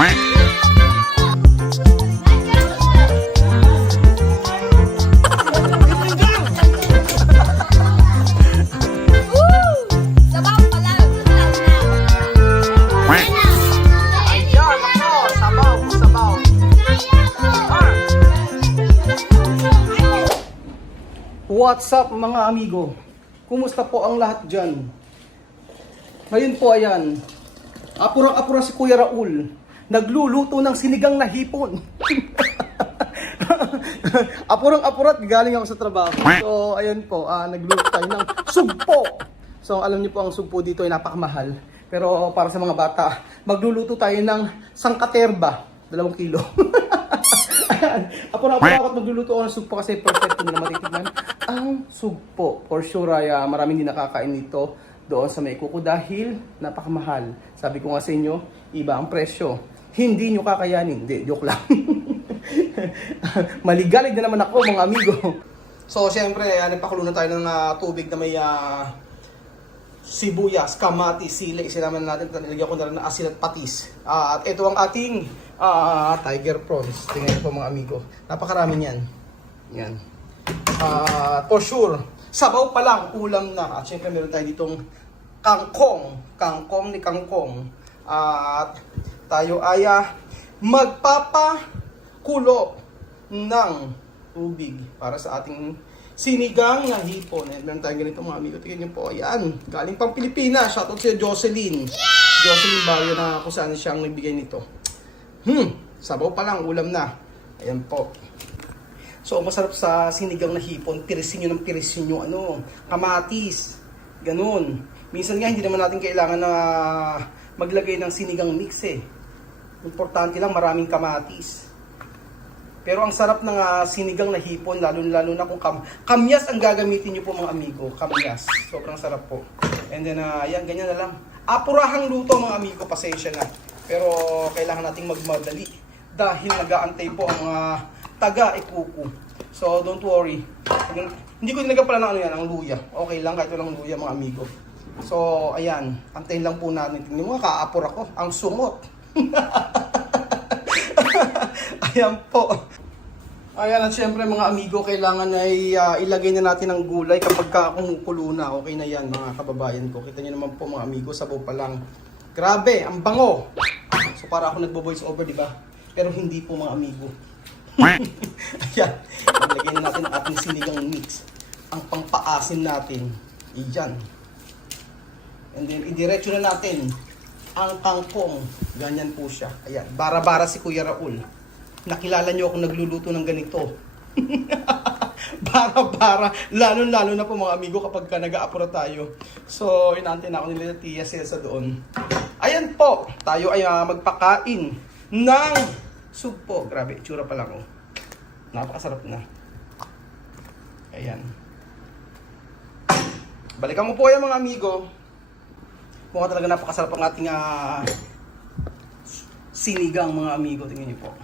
What's up mga amigo? Kumusta po ang lahat dyan? Ngayon po ayan, apurang-apura si Kuya Raul. Nagluluto ng sinigang na hipon. Apurang-apurat, galing ako sa trabaho. So ayan po, nagluluto tayo ng sugpo. So alam niyo po ang sugpo dito ay napakamahal. Pero para sa mga bata, magluluto tayo ng sangkaterba, 2 kilo. Apura-apura ako at magluluto ako ng sugpo kasi perfect ko na matitikman ang sugpo. For sure ay maraming hindi nakakain nito doon sa may kuko dahil napakamahal. Sabi ko nga sa inyo, iba ang presyo. Hindi nyo kakayanin. Hindi, joke lang. Maligalig na naman ako mga amigo. So syempre, nagpakulo na tayo ng tubig na may sibuyas, kamatis, sili. Sinama na natin. Nilagyan ko na rin ng asin at patis. At ito ang ating tiger prawns. Tingnan po mga amigo. Napakarami niyan. Yan. For sure, sabaw pa lang, ulam na. At syempre meron tayo ditong kangkong. Kangkong ni kangkong. At tayo ay magpapakulo ng tubig para sa ating sinigang na hipon. And meron tayong ganito mga amigo. Tingnan niyo po. Ayan. Galing pang Pilipinas. Shoutout si Jocelyn. Yeah! Jocelyn Barrio na kung saan siyang nagbigay nito. Sabaw pa lang, ulam na. Ayan po. So, masarap sa sinigang na hipon. Tirisin nyo ng tirisin nyo, kamatis. Ganun. Minsan nga, hindi naman natin kailangan na maglagay ng sinigang mix eh. Importante lang, maraming kamatis. Pero ang sarap ng sinigang na hipon, lalo na kung kamyas ang gagamitin nyo po mga amigo. Kamyas. Sobrang sarap po. And then, yan, ganyan na lang. Apurahang luto mga amigo, pasensya na. Pero kailangan nating magmadali dahil nag-aantay po ang mga taga-ikuku. So don't worry. Hindi ko nilagyan pala ng ang luya. Okay lang kahit walang luya mga amigo. So ayan, antayin lang po natin. Tingnan mo, kaapor ako. Ang sumot. Ayan po. Ayan, at syempre mga amigo, kailangan ay ilagay na natin ang gulay kapag kumukulo na. Okay na yan mga kababayan ko. Kita nyo naman po mga amigo, sabaw pa lang. Grabe, ang bango. So para ako nagbo-voice over, di ba? Pero hindi po mga amigo. Ayan, ilagay na natin ang ating sinigang mix. Ang pangpaasin natin, iyan. And then, idiretso na natin ang kangkong. Ganyan po siya. Ayan, bara-bara si Kuya Raul. Nakilala nyo akong nagluluto ng ganito. Bara-bara. Lalo-lalo na po mga amigo kapag nag-aapura tayo. So, inaantay na ako nila Tia Cesa doon. Ayan po, tayo ay magpakain ng sugpo. Grabe, itsura pa lang. Napakasarap na. Ayan. Balikan mo po yan mga amigo. Mukhang talaga napakasarap ang ating sinigang mga amigo. Tingnan niyo po.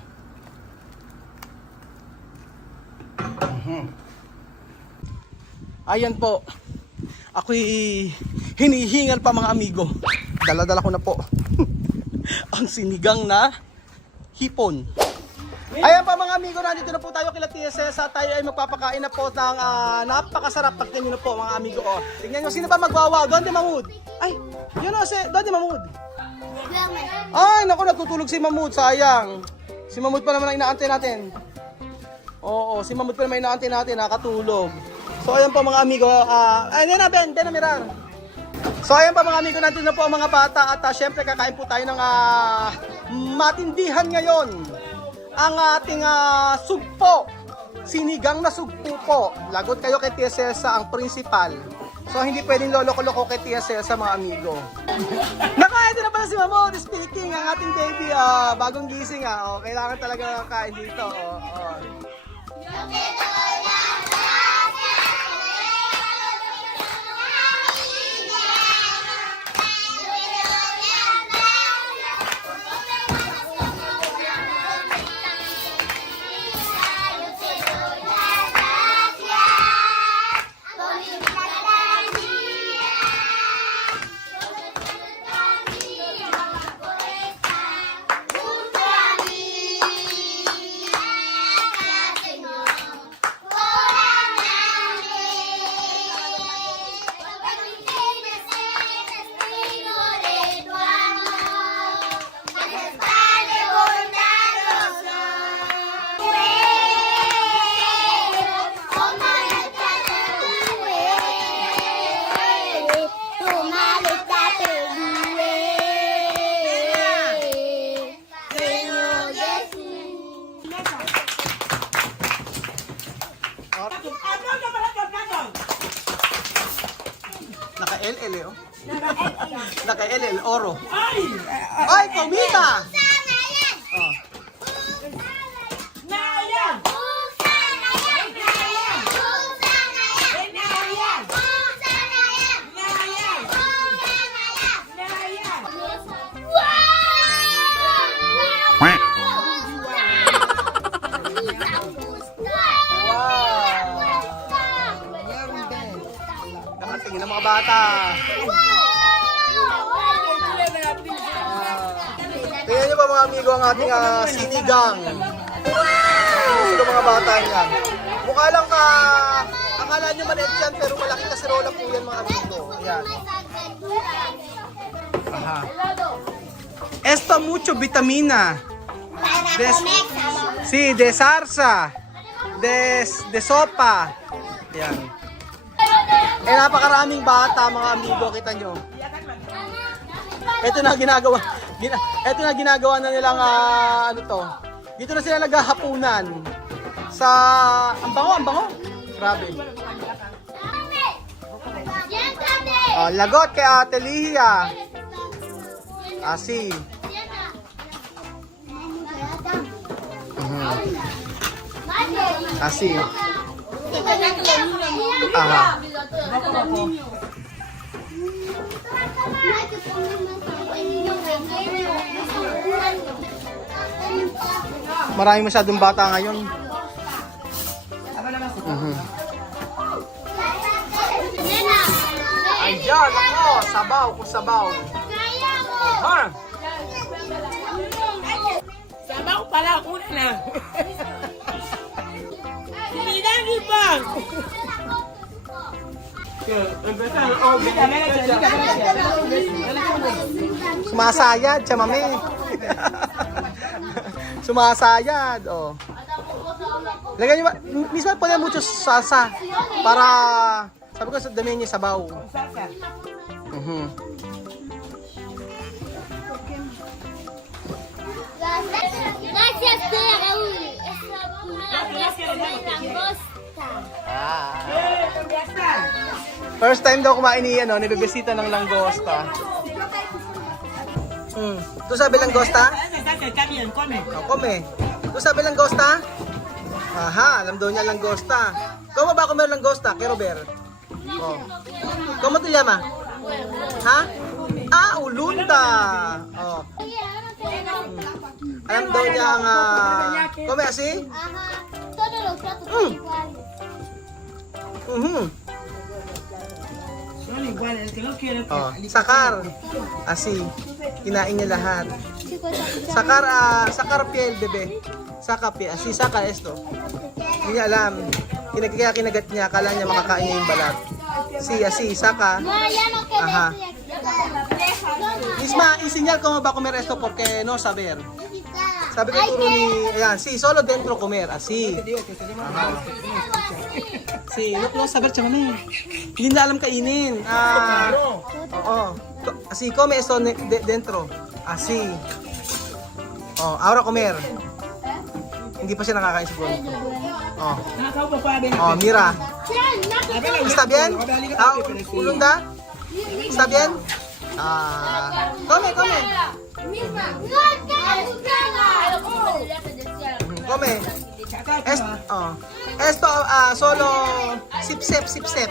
Ayan po. Ako'y hinihingal pa mga amigo. Dala-dala ko na po ang sinigang na hipon. Ayan pa mga amigo, nandito na po tayo kila Tia Cesa. Tayo ay magpapakain na po ng napakasarap. Pagtingin nyo na po mga amigo. Tingnan nyo, sino ba magwawa? Don de Mahmoud. Ay, yun o, Don de Mahmoud. Ay, naku, natutulog si Mahmoud. Sayang. Si Mahmoud pa naman ang inaantay natin. Oo, si Mahmoud pa naman inaantay natin. Nakatulog. So ayan po mga amigo. Ayan na, Ben na Mirar. So ayan pa mga amigo, nandito na po ang mga bata. At syempre kakain po tayo ng matindihan ngayon. Ang ating sugpo. Sinigang na sugpo po. Lagot kayo kay Tia Cesa, ang principal. So hindi pwedeng loloko-loko kay Tia Cesa mga amigo. Nakain na pala si Mahmoud speaking, ang ating baby. Bagong gising. Kailangan talaga kain dito. Naka-LL, oro. Ay, comida! Oh. Tingin ng mga bata. Tingnan nyo ba mga amigo ang ating sinigang. Gusto ng mga bata yan. Mukha lang akala nyo maliit yan pero malaki kasirola po yan mga amigo. Ayan. Aha. Esto mucho vitamina. Sí, de zarza. De sopa. Ayan. Napakaraming bata mga amigo, kita nyo. Ito na ginagawa na nilang ano to. Dito na sila naghahapunan. Sa ang bango. Grabe. Lagot kay Ate Lihia. Asi. Asi. Aha. Maraming masyadong bata ngayon. Ayan, ako, sabaw. Ha? Sabaw pala, una na. Sinidagi pa. Sumasayad siya, mami. Sumasayad, oh. Lagyan niyo ba, mismo po na mucho salsa para, sabi ko, damihan niyo sabaw. Gracias, tía Raúl. Esa langosta. First time daw kumain ni nabibisita ng langosta. Tu sabi langosta? Come. Tu sabi langosta? Aha, alam daw niya langosta. ¿Cómo va a comer langosta? Quiero ver. Oh. ¿Cómo te llama? Ha? Ulunda. Oh. Alam daw niya ang come así? Ajá. Todos los platos son iguales. Son iguales, el que no quiere. Oh, sakar. Así. Kinain niya lahat. Chicos, Sakar piel, bebe. Saka piel. Así, saka esto. Hindi niya alam. Kaya kinagat niya. Akala niya makakain niya yung balat. Así, saka. no, ya no quedé. Ajá. Toma. Isma, enseñar cómo va a comer esto porque no saber. Necesita. Sabi ko turo ni, ayan, sí, solo dentro comer, así. Sí, no saber siya mami. Hindi na alam kainin. Oo. Así, come esto dentro. Así. Oh, ahora comer. Hindi pa siya nakakain siguro. Oh. Oh, mira. ¿Está bien? Ulunda? ¿Está bien? Come. Come. Esto solo sip-sep.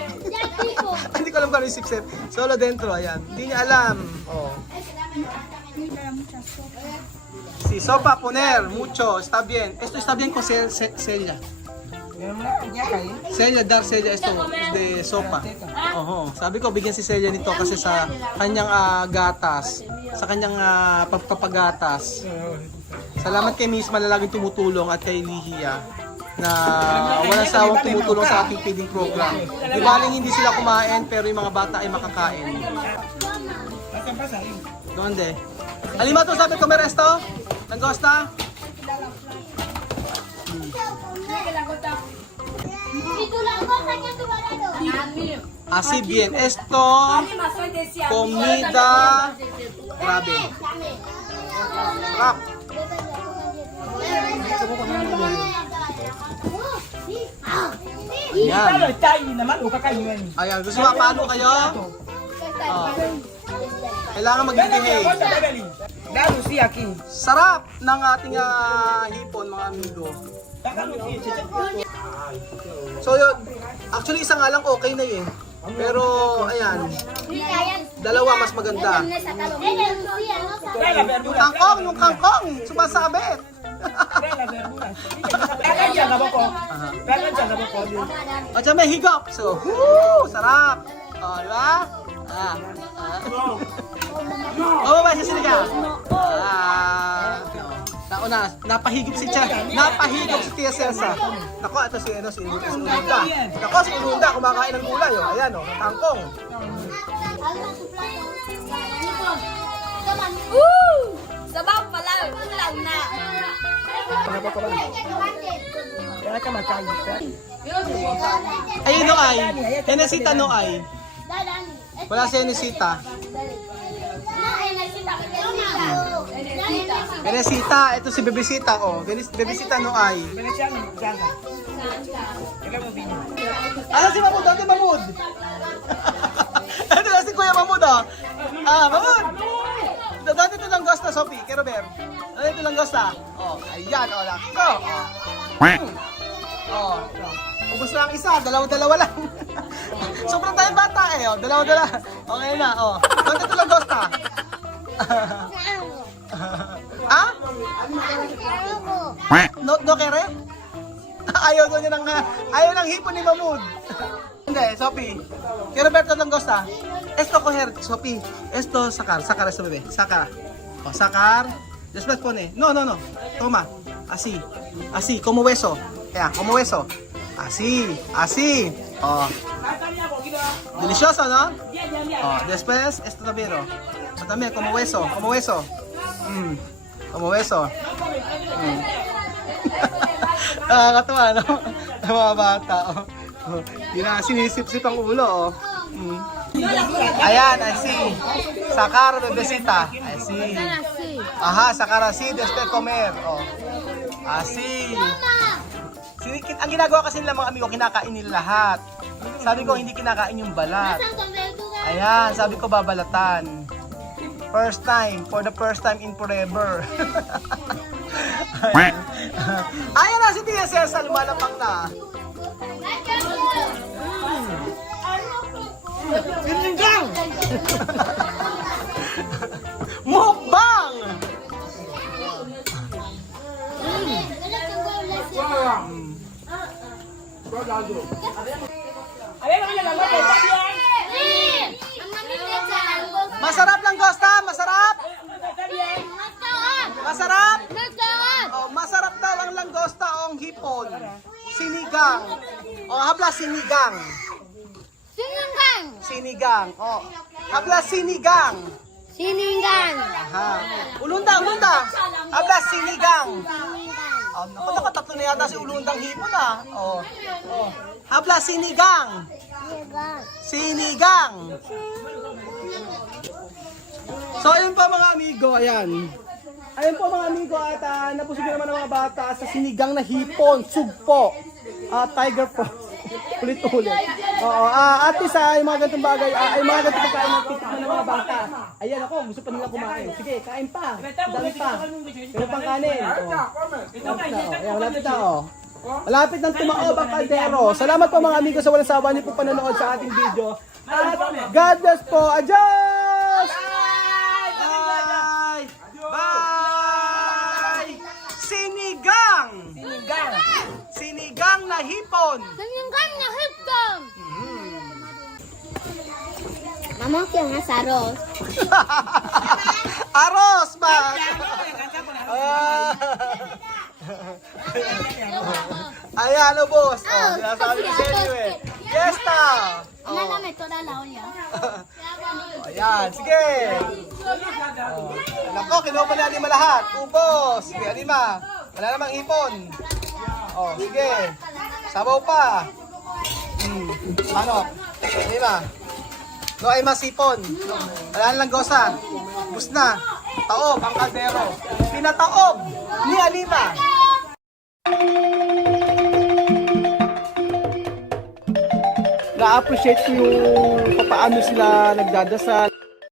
Hindi ko alam kung ano yung sip-sep. Solo dentro, ayan. Hindi niya alam. Oh. Si sopa poner, mucho, está bien. Esto está bien con Celia. Celia, dar Celia esto de sopa. Oho. Sabi ko, bigyan si Celia nito kasi sa kanyang gatas. Sa kanyang pagpapagatas. Salamat kay Miss Malalaging tumutulong at kay Lihia na walang sawang tumutulong sa ating feeding program. Di baling hindi sila kumain pero yung mga bata ay makakain. Donde? Alimato, sabi comer esto? Langosta? Así bien. Esto, comida. Grabe. Sarap. Ayan. Ayan, gusto mo paano kayo? Kailangan mag-behave. Daru si aquí. Sarap ng ating hipon, mga amigo. So yun, actually isa nga lang okay na yun. Pero ayan, dalawa mas maganda. Yung kangkong, sumasabit. O dyan may higop. So, sarap. O, di ba? O, ba siya sinigang? Nauna, napahigop si Tia Celsa. Nako, ito si Ulunda. Nako, si Ulunda, kumakain ng gulay. O, ayan o, tangkong. Sabaw pala, ulam na. Kaya ka magkain. Ayun no ay, Henesita no ay. Wala si Henesita. Henesita, ito si Bebesita o. Bebesita no ay. Ano si Mamud? Dati Mamud. Ito na si Kuya Mamud o. Mamud. Dati ito lang gosta, Sophie, kay Robert. Dati ito lang gosta. O, ayan o, lako. O, ubos na ang isa, dalawa-dalawa lang. Sobrang tayong bata eh, o, dalawa-dalawa. Okay na, o. Dati ito lang gosta. Ha? No kere? Ayaw niya ayaw ng hipon ni Mamud. Hindi, Sophie. Kay Roberto Langosta. Esto coger, Sophie. Esto sacar esto bebé. Sacar. O, sacar. Después pone. No. Toma. Así. Así, como hueso. Kaya, como hueso. Así. O. Delicioso, ¿no? O, después, esto también, o. Esto también, como hueso. Como hueso. Como hueso. Nakakatawa, no? Ang mga bata, oh. Hindi na sinisip-sip ang ulo, oh. Ayan, así. Sacar bebesita. Así. Aha, sacar así, después comer, oh. Así. Ang ginagawa kasi nila mga amigo, kinakain nila lahat. Sabi ko, hindi kinakain yung balat. Ayan, sabi ko babalatan. First time, for the first time in forever. Ayan na si Tia Cesar, lumalapang na. Sinigang! Mukbang! Masarap lang, Costa? Masarap? Masarap? Oh, masarap daw ang langgosta o ang hipon. Sinigang. O, habla sinigang. Sinigang. O, habla sinigang. Aha. Ulunda. Habla sinigang. Naku, tatlo na yata si Ulundang hipon ah. O. Habla sinigang. So, ayun po mga amigo, ayan. Ayun po mga amigo at nabusog naman ng mga bata sa sinigang na hipon, sugpo, tiger frost, ulit-ulit. Oo, at isa, yung mga ganitong bagay, ay mga ganitong pagkain ng titikman ng mga bata. Ayan ako, gusto pa nila kumain. Sige, kain pa, dami pa. Pero pang kanin. Malapit na, malapit ng tumaob ang kaldero. Salamat po mga amigo sa walang sawa niyo po panonood sa ating video. At God bless po. Adios! Bye! Sinigang na hipon. Mama, kaya nga sa aros. Aros ba? Ayan, boss. Sinasabi ko sa inyo eh. Fiesta! Ayan, sige. Nako, kinuha pa ni Anima lahat. Ubos. Sige, Anima. Wala namang hipon. Sige. Sabaw pa. Ano? Anima. No ay masipon. Wala lang gosa. Bus na. Taob ang kaldero. Pinataob ni Anima. Na-appreciate ko yung paano sila nagdadasal.